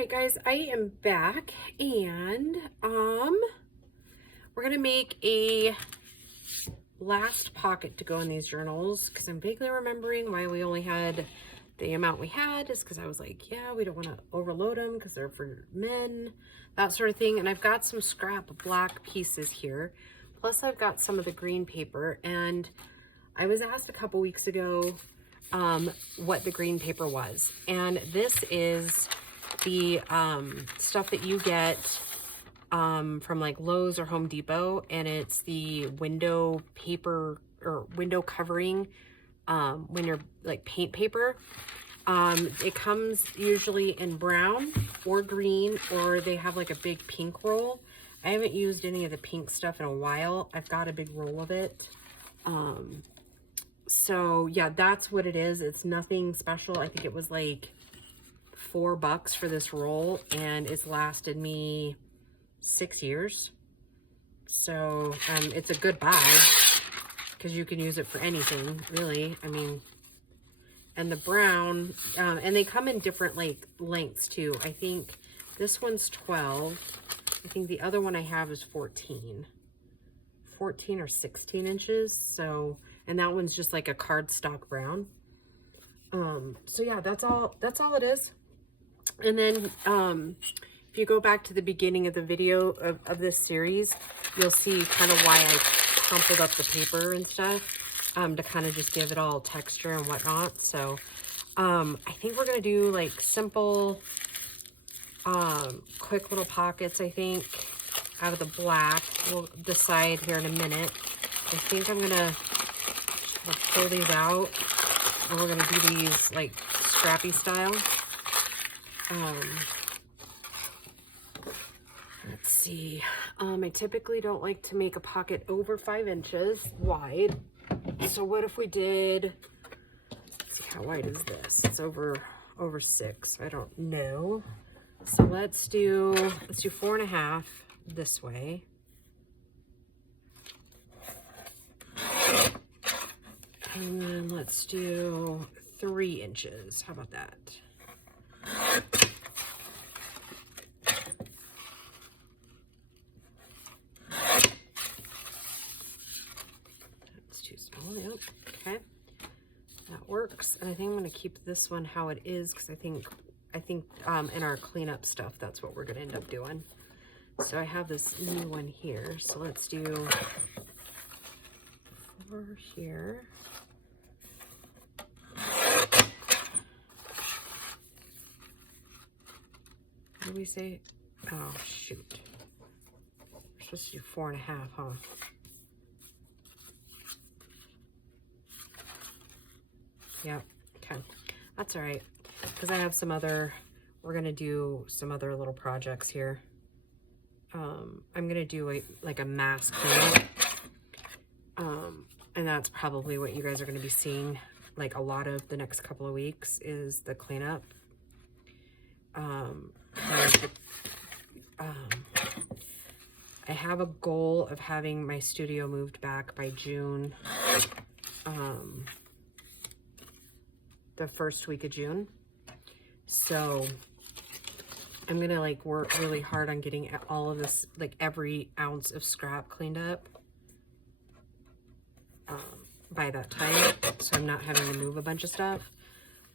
right, guys, I am back, and we're gonna make a last pocket to go in these journals because I'm vaguely remembering why we only had the amount we had is because I was like, yeah, we don't want to overload them because they're for men, that sort of thing. And I've got some scrap black pieces here, plus I've got some of the green paper. And I was asked a couple weeks ago what the green paper was, and this is the stuff that you get from like Lowe's or Home Depot, and it's the window paper or window covering when you're like paint paper. It comes usually in brown or green, or they have like a big pink roll. I haven't used any of the pink stuff in a while. I've got a big roll of it. So yeah, that's what it is. It's nothing special. I think it was like $4 for this roll, and it's lasted me 6 years. So it's a good buy because you can use it for anything, really. I mean, and the brown, and they come in different like lengths too. I think this one's 12. I think the other one I have is 14 or 16 inches. So, and that one's just like a cardstock brown. So yeah, that's all it is. And then if you go back to the beginning of the video of this series, you'll see kind of why I crumpled up the paper and stuff, to kind of just give it all texture and whatnot. So I think we're gonna do like simple quick little pockets, I think, out of the black. We'll decide here in a minute. I think I'm gonna pull these out, and we're gonna do these like scrappy style. Let's see. I typically don't like to make a pocket over 5 inches wide. So what if we did, let's see, how wide is this? It's over 6. I don't know. So let's do 4.5 this way. And then let's do 3 inches. How about that? That's too small. Yep. Okay, that works. And I think I'm going to keep this one how it is because I think in our cleanup stuff, that's what we're going to end up doing. So I have this new one here. So let's do 4 here. What did we say? Oh, shoot. We're supposed to do 4.5, huh? Yep. Okay. That's all right. Because I have some other, we're going to do some other little projects here. I'm going to do like a mass cleanup. And that's probably what you guys are going to be seeing like a lot of the next couple of weeks is the cleanup. I have a goal of having my studio moved back by June, the first week of June. So I'm gonna like work really hard on getting all of this, like every ounce of scrap cleaned up by that time, so I'm not having to move a bunch of stuff.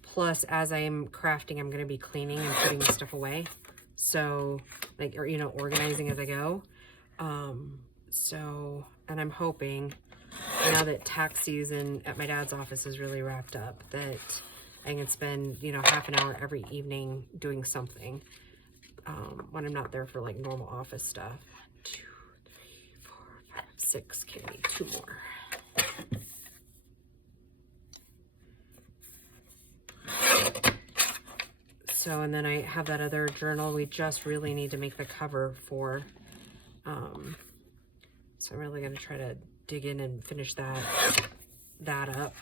Plus, as I'm crafting, I'm going to be cleaning and putting the stuff away. So, like, or, you know, organizing as I go. So, and I'm hoping now that tax season at my dad's office is really wrapped up, that I can spend, you know, half an hour every evening doing something when I'm not there for like normal office stuff. 2, 3, 4, 5, 6. Okay, I need 2 more. So, and then I have that other journal we just really need to make the cover for. So I'm really going to try to dig in and finish that up.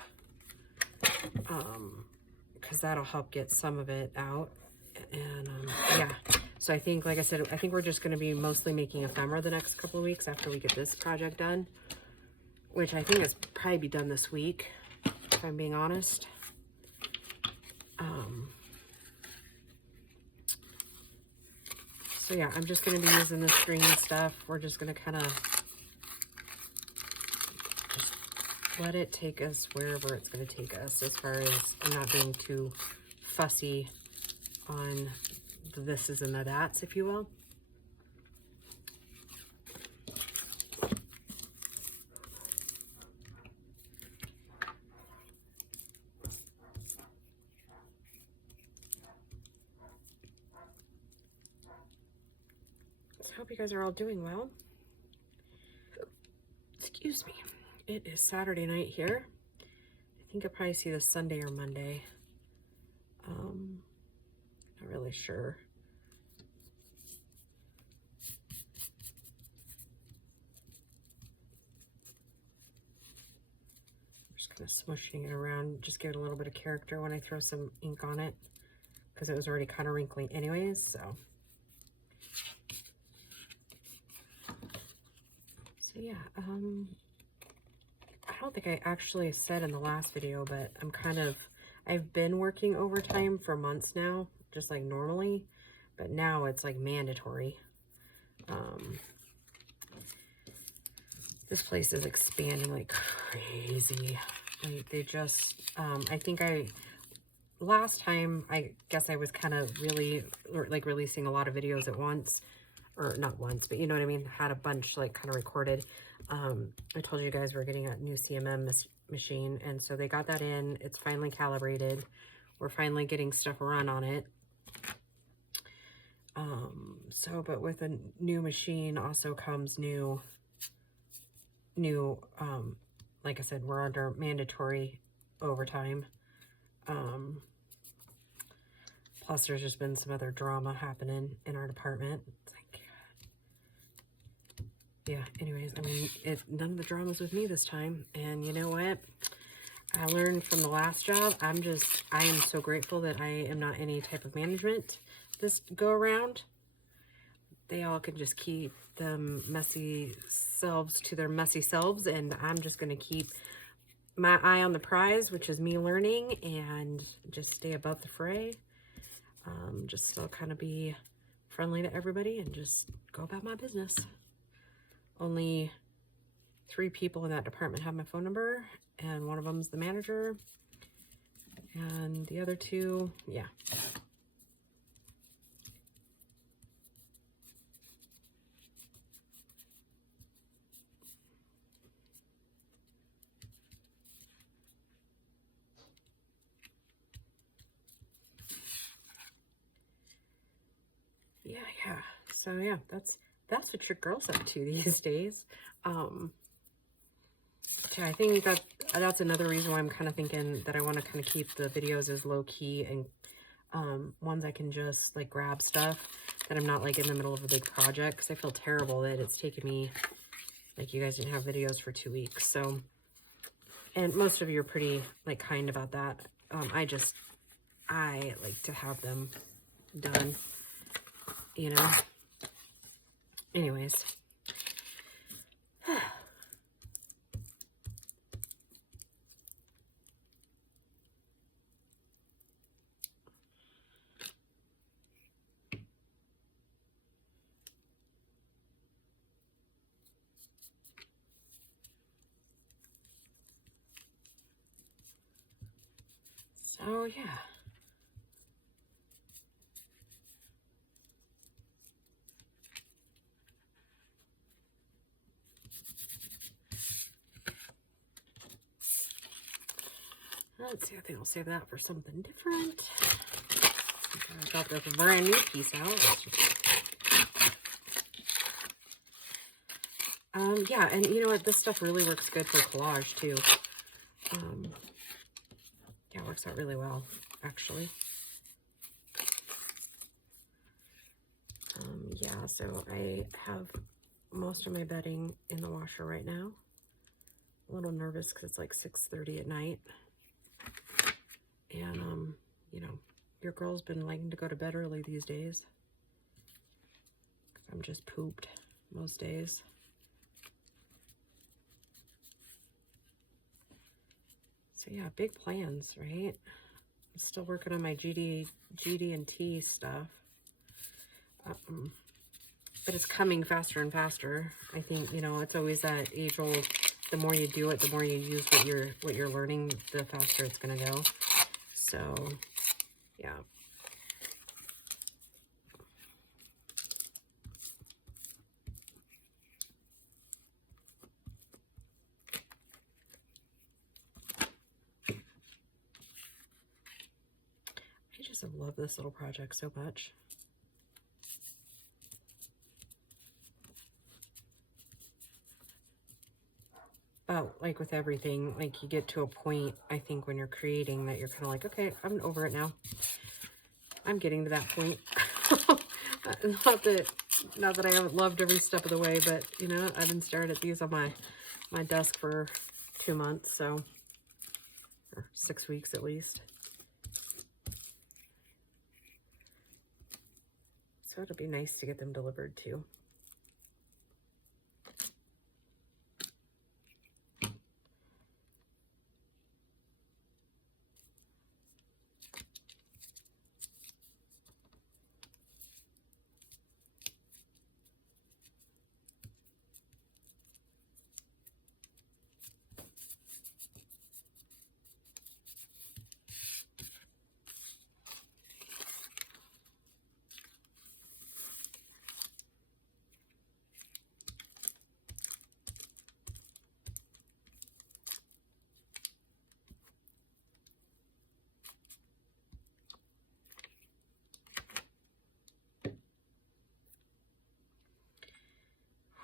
Because that'll help get some of it out. And yeah, so I think, like I said, I think we're just going to be mostly making ephemera the next couple of weeks after we get this project done. Which I think is probably be done this week, if I'm being honest. So yeah, I'm just going to be using this green stuff. We're just going to kind of just let it take us wherever it's going to take us, as far as I'm not being too fussy on the thises and the that's, if you will. I hope you guys are all doing well. Excuse me. It is Saturday night here. I think I'll probably see this Sunday or Monday. Not really sure. Just kind of smushing it around, just give it a little bit of character when I throw some ink on it, because it was already kind of wrinkly anyways, so. So yeah, I don't think I actually said in the last video, but I've been working overtime for months now, just like normally, but now it's like mandatory. This place is expanding like crazy. Like they just, I think last time, I guess I was kind of really like releasing a lot of videos at once, or not once, but you know what I mean? Had a bunch like kind of recorded. I told you guys we're getting a new CMM machine, and so they got that in. It's finally calibrated. We're finally getting stuff run on it. But with a new machine also comes new, like I said, we're under mandatory overtime. Plus there's just been some other drama happening in our department. It's like, yeah, anyways, I mean, none of the drama's with me this time. And you know what? I learned from the last job, I am so grateful that I am not any type of management this go around. They all can just keep them messy selves to their messy selves, and I'm just going to keep my eye on the prize, which is me learning, and just stay above the fray. Just still kind of be friendly to everybody and just go about my business. Only 3 people in that department have my phone number, and one of them's the manager, and the other 2, yeah. Yeah. So yeah, that's what your girl's up to these days. Yeah, I think that's another reason why I'm kind of thinking that I want to kind of keep the videos as low key and ones I can just like grab stuff that I'm not like in the middle of a big project, because I feel terrible that it's taken me, like, you guys didn't have videos for 2 weeks. So, and most of you are pretty like kind about that. I like to have them done, you know. Anyways. So yeah. Let's see, I think I'll save that for something different. I got this brand new piece out. Yeah, and you know what? This stuff really works good for collage too. Yeah, it works out really well, actually. Yeah, so I have most of my bedding in the washer right now. A little nervous because it's like 6:30 at night. And, you know, your girl's been liking to go to bed early these days. I'm just pooped most days. So yeah, big plans, right? I'm still working on my GD&T stuff. but it's coming faster and faster. I think, you know, it's always that age old, the more you do it, the more you use what you're learning, the faster it's gonna go. So yeah. I just love this little project so much. But like with everything, like you get to a point, I think, when you're creating that you're kind of like, okay, I'm over it now. I'm getting to that point. not that I haven't loved every step of the way, but you know, I've been staring at these on my desk for 2 months, so, or 6 weeks at least. So it'll be nice to get them delivered too.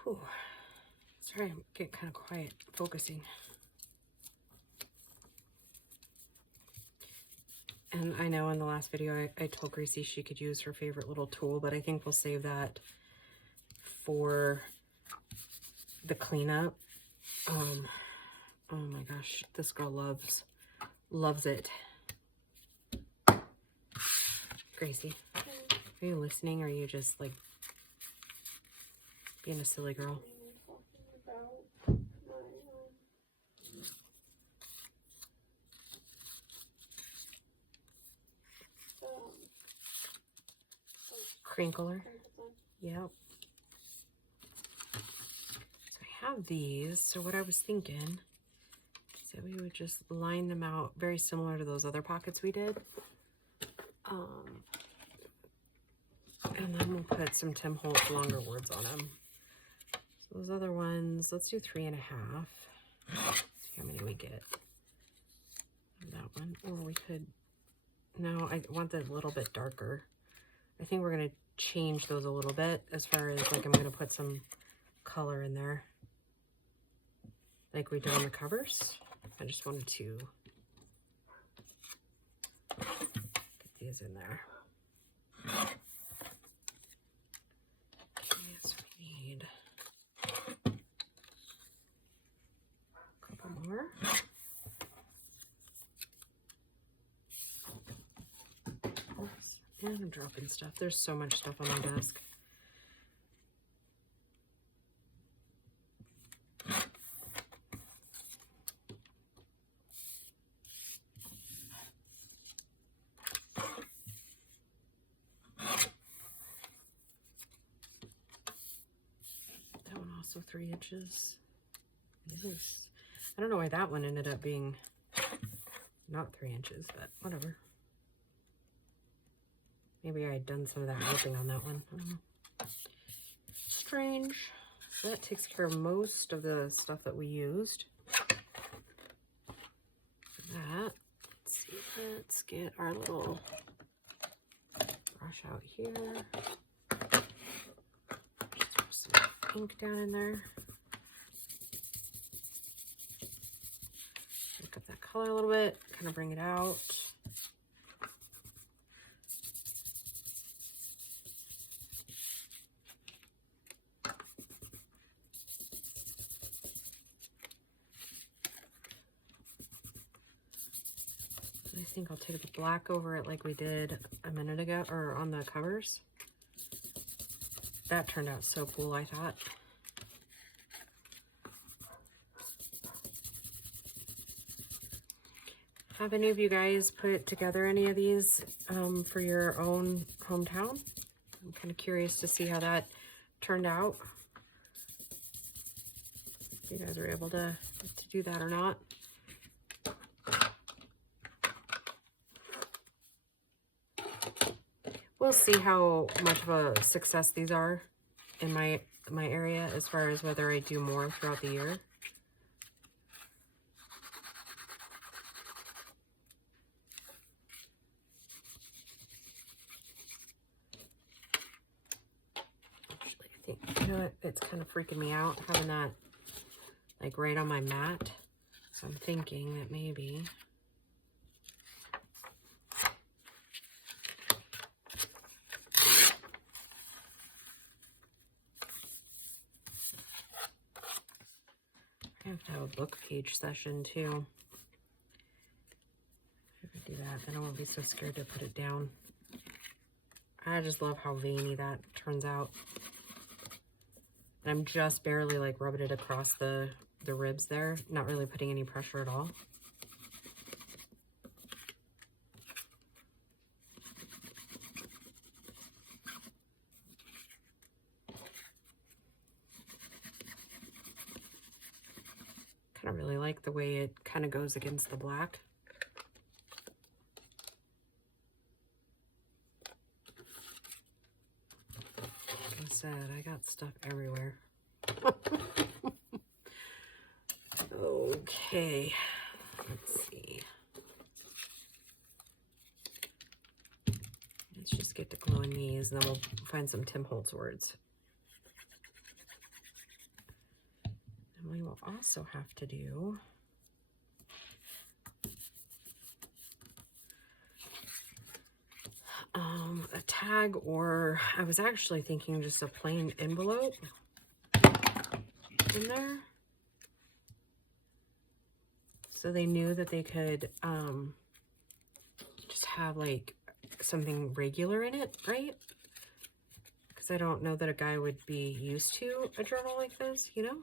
Whew. Sorry, I'm getting kind of quiet focusing. And I know in the last video I told Gracie she could use her favorite little tool, but I think we'll save that for the cleanup. Oh my gosh, this girl loves it. Gracie, are you listening, or are you just like being a silly girl? Crinkler. Yep. So I have these. So what I was thinking is that we would just line them out very similar to those other pockets we did. And then we'll put some Tim Holtz longer words on them. So those other ones, let's do 3.5. See how many we get. That one. Or we could, no, I want that a little bit darker. I think we're going to change those a little bit as far as like I'm going to put some color in there like we did on the covers. I just wanted to get these in there. Okay, so we need a couple more. And I'm dropping stuff. There's so much stuff on my desk. That one also 3 inches. It is. I don't know why that one ended up being not 3 inches, but whatever. Maybe I had done some of that ripping on that one. I don't know. Strange. So that takes care of most of the stuff that we used. That. Let's see. Let's get our little brush out here. Just put some ink down in there. Look up that color a little bit. Kind of bring it out. I think I'll take the black over it like we did a minute ago, or on the covers. That turned out so cool, I thought. Have any of you guys put together any of these for your own hometown? I'm kind of curious to see how that turned out. If you guys are able to do that or not. We'll see how much of a success these are in my area as far as whether I do more throughout the year. Actually, I think, you know what, it's kind of freaking me out having that like right on my mat. So I'm thinking that maybe I have to have a book page session too. If I do that, then I won't be so scared to put it down. I just love how veiny that turns out. And I'm just barely like rubbing it across the ribs there, not really putting any pressure at all. Kind of really like the way it kind of goes against the black. Like I said, I got stuff everywhere. Okay, let's see. Let's just get to glowing these, and then we'll find some Tim Holtz words. And we will also have to do a tag, or I was actually thinking just a plain envelope in there. So they knew that they could just have like something regular in it, right? Because I don't know that a guy would be used to a journal like this, you know,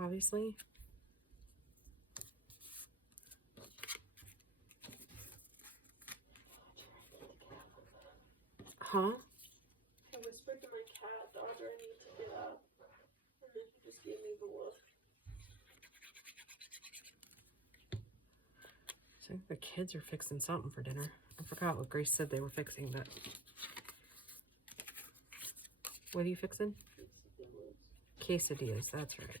obviously. Huh? I whispered to my cat, Dodger, I need to get up. And then he just gave me the look. I think the kids are fixing something for dinner. I forgot what Grace said they were fixing, but what are you fixing? Quesadillas, that's right.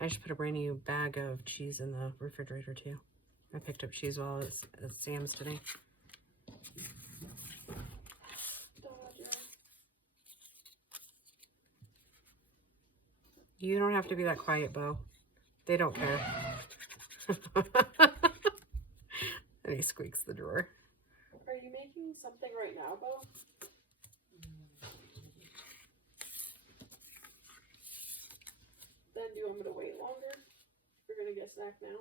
I just put a brand new bag of cheese in the refrigerator too. I picked up cheese while at Sam's today. Dodger. You don't have to be that quiet, Bo. They don't care. And he squeaks the drawer. Are you making something right now, Bo? Then do you want me to wait longer? We're gonna get a snack now.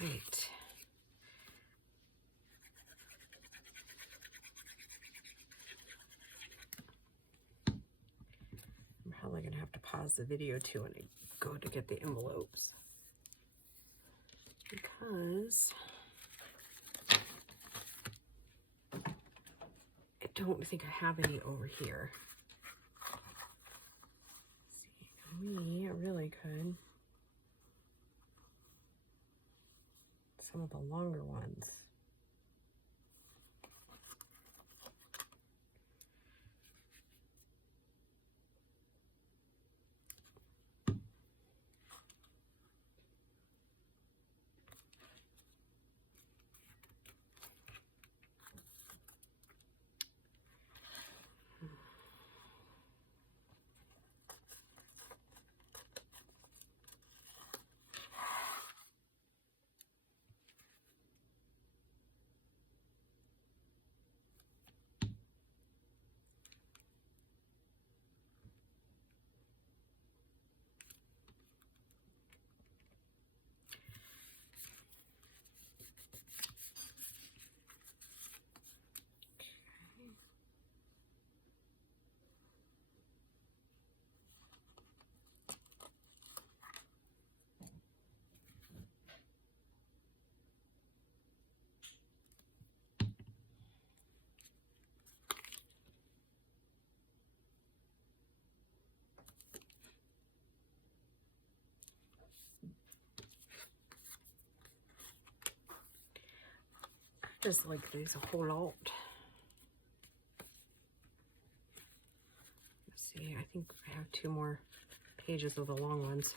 Right. I'm probably gonna have to pause the video too when I go to get the envelopes, because I don't think I have any over here. Let's see, I really could. Some of the longer ones. Just like these a whole lot. Let's see, I think I have 2 more pages of the long ones.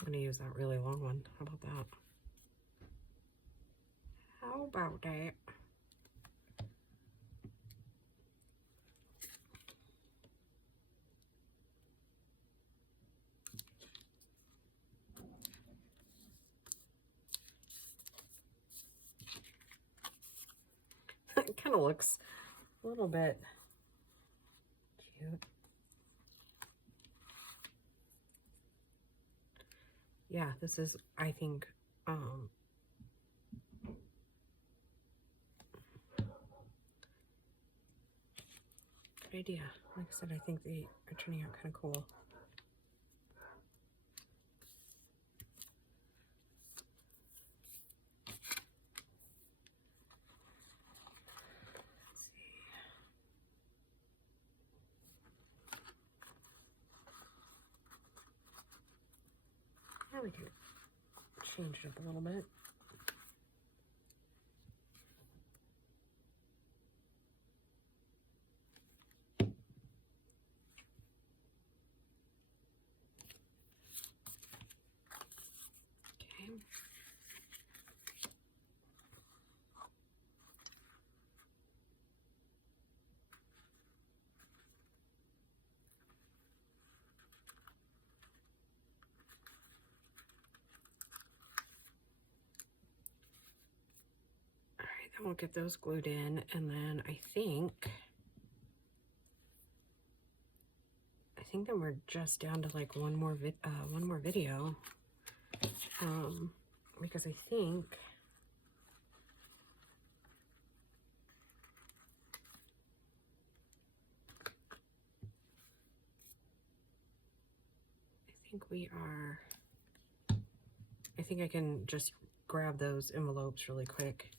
I'm gonna use that really long one. How about that? How about that? It kind of looks a little bit cute. Yeah, this is, I think, good idea. Like I said, I think they are turning out kind of cool. Yeah, we can change it up a little bit. Okay. All right, then we'll get those glued in, and then I think that we're just down to like one more video, because I think we are. I think I can just grab those envelopes really quick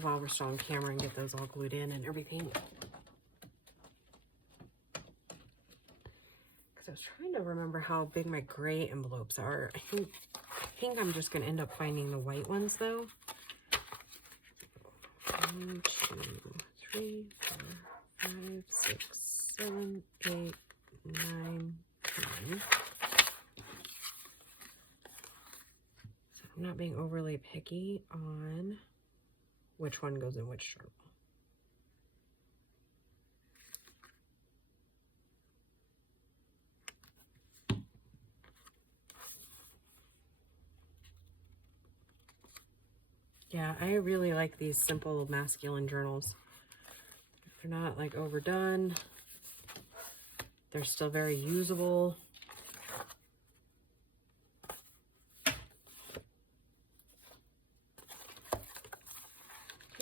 while we're still on camera and get those all glued in and everything. I was trying to remember how big my gray envelopes are. I think I'm just going to end up finding the white ones though. 1, 2, 3, 4, 5, 6, 7, 8, 9, 10. So I'm not being overly picky on which one goes in which journal. Yeah, I really like these simple masculine journals. They're not like overdone. They're still very usable. Hey,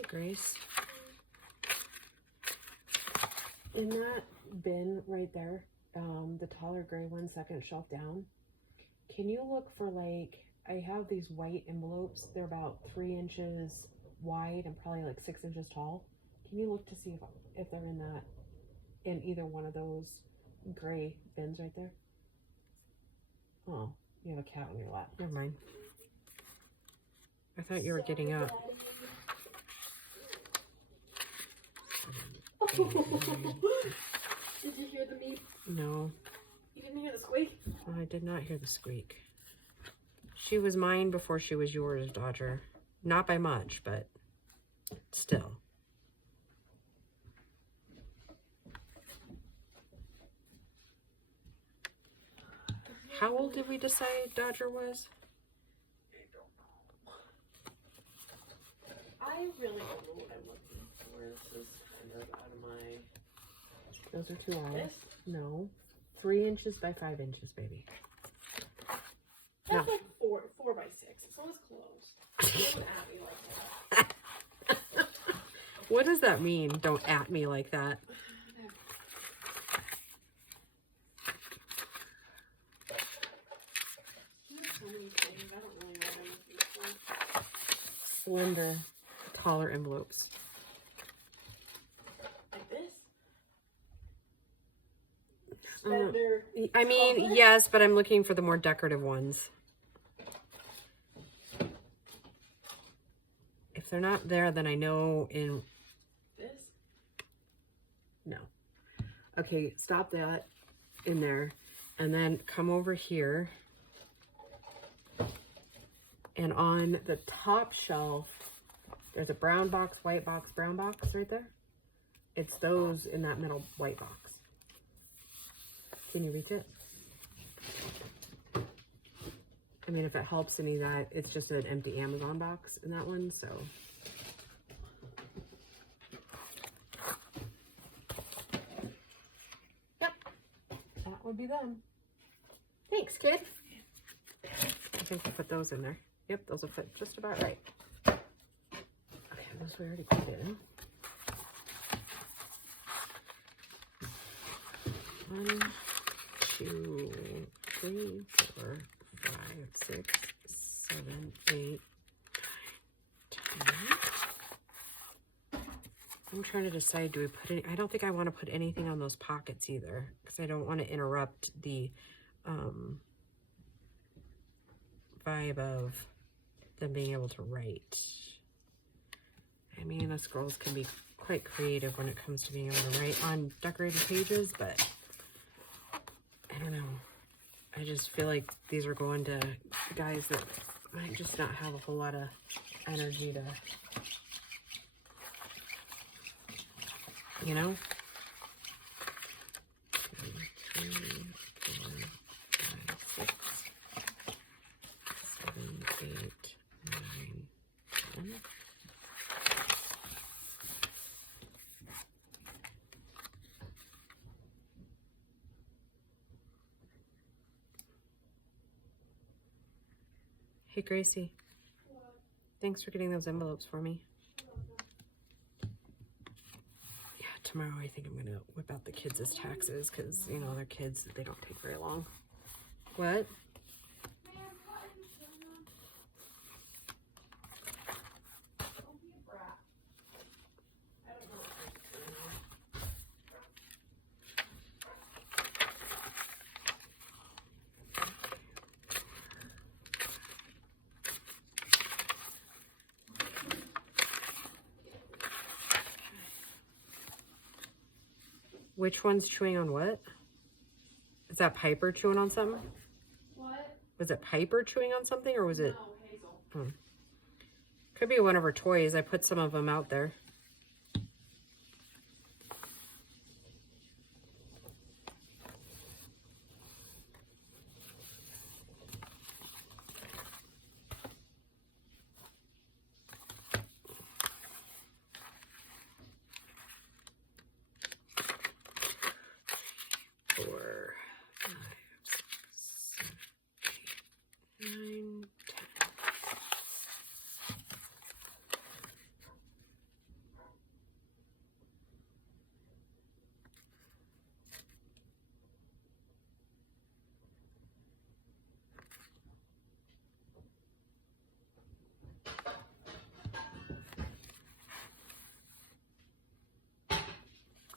Grace. In that bin right there, the taller gray one, second shelf down, can you look for like, I have these white envelopes. They're about 3 inches wide and probably like 6 inches tall. Can you look to see if they're in either one of those gray bins right there? Oh, you have a cat on your lap. Never mind. I thought you were getting up. Did you hear the beep? No. You didn't hear the squeak? I did not hear the squeak. She was mine before she was yours, Dodger. Not by much, but still. How old did we decide Dodger was? I really don't know what I'm looking for. This is kind of out of my... Those are too long. This? No. 3 inches by 5 inches, baby. That's like 4 by 6. It's almost close. Don't at me like that. What does that mean? Don't at me like that. So many things. I don't really know what I'm looking for. Slender, taller envelopes. Like this? I mean, yes, but I'm looking for the more decorative ones. If they're not there, then I know in... This? No. Okay, stop that in there. And then come over here. And on the top shelf, there's a brown box, white box, brown box right there. It's those in that middle white box. Can you reach it? I mean, if it helps any of that, it's just an empty Amazon box in that one, so. Yep, that would be them. Thanks, kid. I think we'll put those in there. Yep, those will fit just about right. Okay, those we already put in. 1, 2, 3, 4, 5, 6, 7, 8, 9, 10. I'm trying to decide, do we put any, I don't think I want to put anything on those pockets either, because I don't want to interrupt the vibe of them being able to write. I mean, us girls can be quite creative when it comes to being able to write on decorated pages, but I don't know. I just feel like these are going to guys that might just not have a whole lot of energy to, you know? 2, 3, 4, 5, 6, 7, 8, 9, 10. Hey, Gracie. Thanks for getting those envelopes for me. Yeah, tomorrow I think I'm going to whip out the kids' taxes because, you know, they're kids. They don't take very long. What? Which one's chewing on what? Is that Piper chewing on something? What? Was it Piper chewing on something or was it? No, Hazel. Oh. Could be one of her toys. I put some of them out there.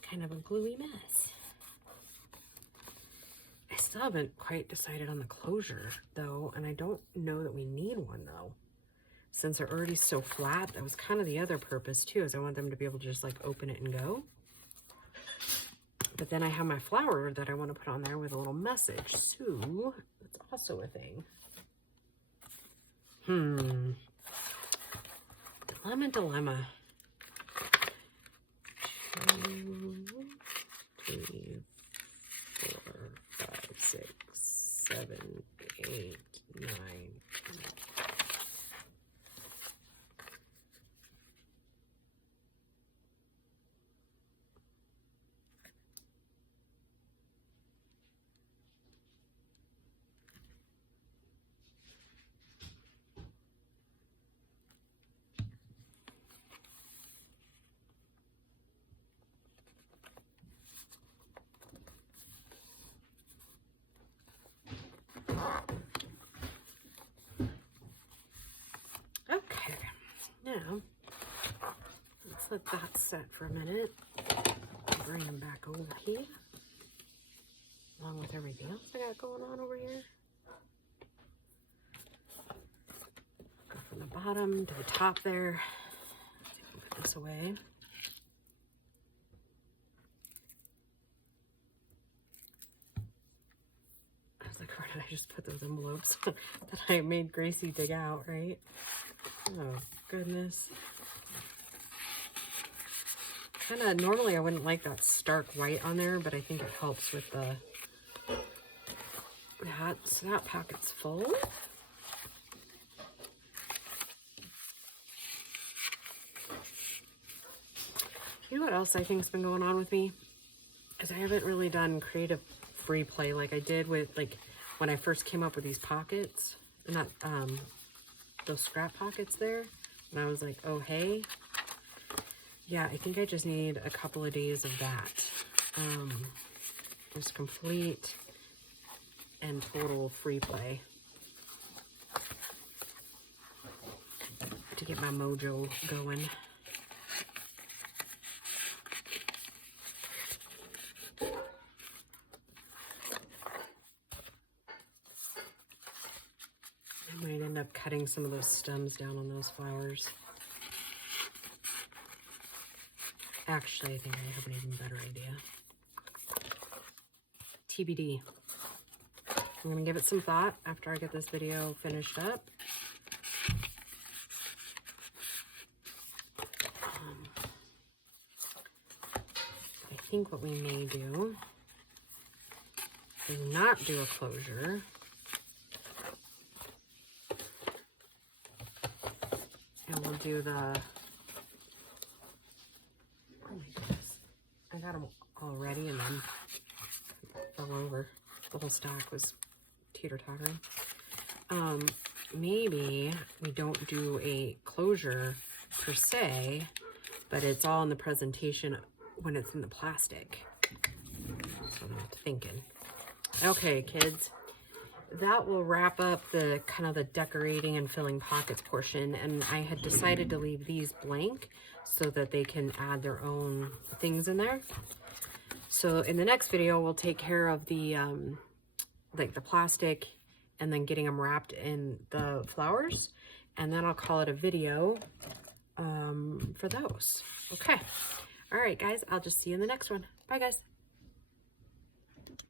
Kind of a gluey mess. I still haven't quite decided on the closure though, and I don't know that we need one though. Since they're already so flat, that was kind of the other purpose too, is I want them to be able to just like open it and go. But then I have my flower that I want to put on there with a little message, so that's also a thing. Dilemma. 2, 3, 4, 5, 6, 7, 8, 9, 10. Okay, now let's let that set for a minute. Bring them back over here. along with everything else I got going on over here. Go from the bottom to the top there. Let's see if I can put this away. I was like, where did I just put those envelopes that I made Gracie dig out, right? Oh, goodness. Kind of, normally I wouldn't like that stark white on there, but I think it helps with the, so that packet's full. You know what else I think's been going on with me? Is I haven't really done creative free play like I did with, like, when I first came up with these pockets, and not, those scrap pockets there, and I was like, oh, hey. Yeah, I think I just need a couple of days of that. Just complete and total free play to get my mojo going. I might end up cutting some of those stems down on those flowers. Actually, I think I have an even better idea. TBD. I'm gonna give it some thought after I get this video finished up. I think what we may do is not do a closure. And we'll do the, oh my goodness, I got them all ready and then fell over. The whole stack was teeter-tottering. Maybe we don't do a closure per se, but it's all in the presentation when it's in the plastic. That's what I'm thinking. Okay, kids, that will wrap up the kind of the decorating and filling pockets portion, and I had decided to leave these blank so that they can add their own things in there. So in the next video, we'll take care of the like the plastic and then getting them wrapped in the flowers, and then I'll call it a video for those. Okay. All right, guys, I'll just see you in the next one. Bye, guys.